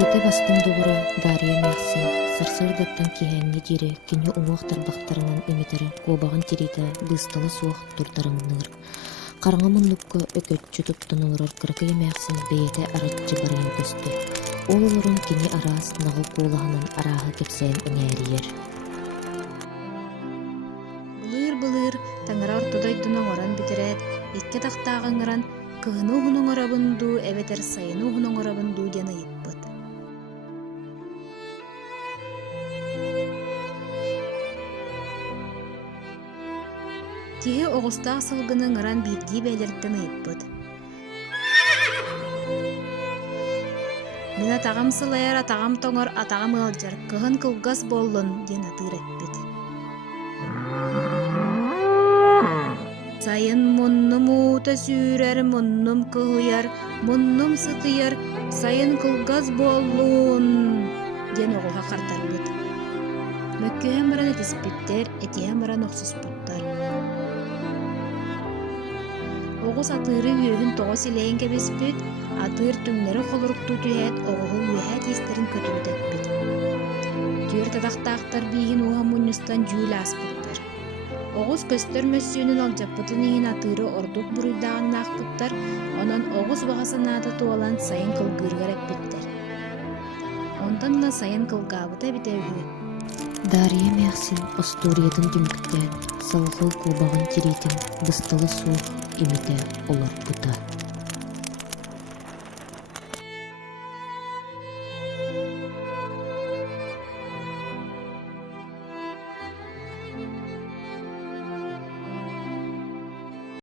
Кете бастың дугура Дарья Мяхсин сырсырдаттан киһәңги дире кине уңуактар бактарынан эмитери куобаган тирита бысталы суох турдарыңныр. Караңа муннукка өкөтчү туттунурар кыркыя Мяхсин бейете аратчы барыйын көстү. Ол олорун кине арас нагыл куулаһынан арааһы кепсээн эҥээрийэр. Былыр таңара ортодойдун оҥорон битерет, икке тахтаагыңыран кыһыны уһуноҥорабындуу эбетер сайыны уһуноҥорабындуу диэн ыйыппыт. Киһи оҕустаах сылгыныҥыран биирдии бэйэлэрдэн ыйыппыт. Мен атаҕам сылайар, атаҕам тоҥор, атаҕам ыалдьар, кыһын кылгас буоллун диэн атыыр эппит. Сайын муннум уута сүүрэр, муннум кыһыйар, муннум сытыйар, сайын кылгас буоллуун диэн оҕуһа хартарбыт. Мөккөһөн баран этиспиттер, этиһэн баран охсуспуттар. Оҕус атыыры үөһүн тоҕо силэйин кэбиспит, атыыр түҥнэри холоруктуу түһээт, оҕоһу үөһэ тиистерин көтүрүтэппит. Түөр татахтаахтар бииһин уһа мунньустан дьүүл ааспыттар. Оҕус көстөр мөссүүнүн алдьаппытын иһин атыыры ордук буруйдааҕыннаахпыттар, онон оҕус баҕасынаата туолан сайын кылгыырыгар эппиттэр. Онтон ла сайын кылгаабыта эбитэ үһү. Дарья Мяхсин Остуриятын дүмүктään салхыл куобаган тиритин бысталы суох эмите олорбута.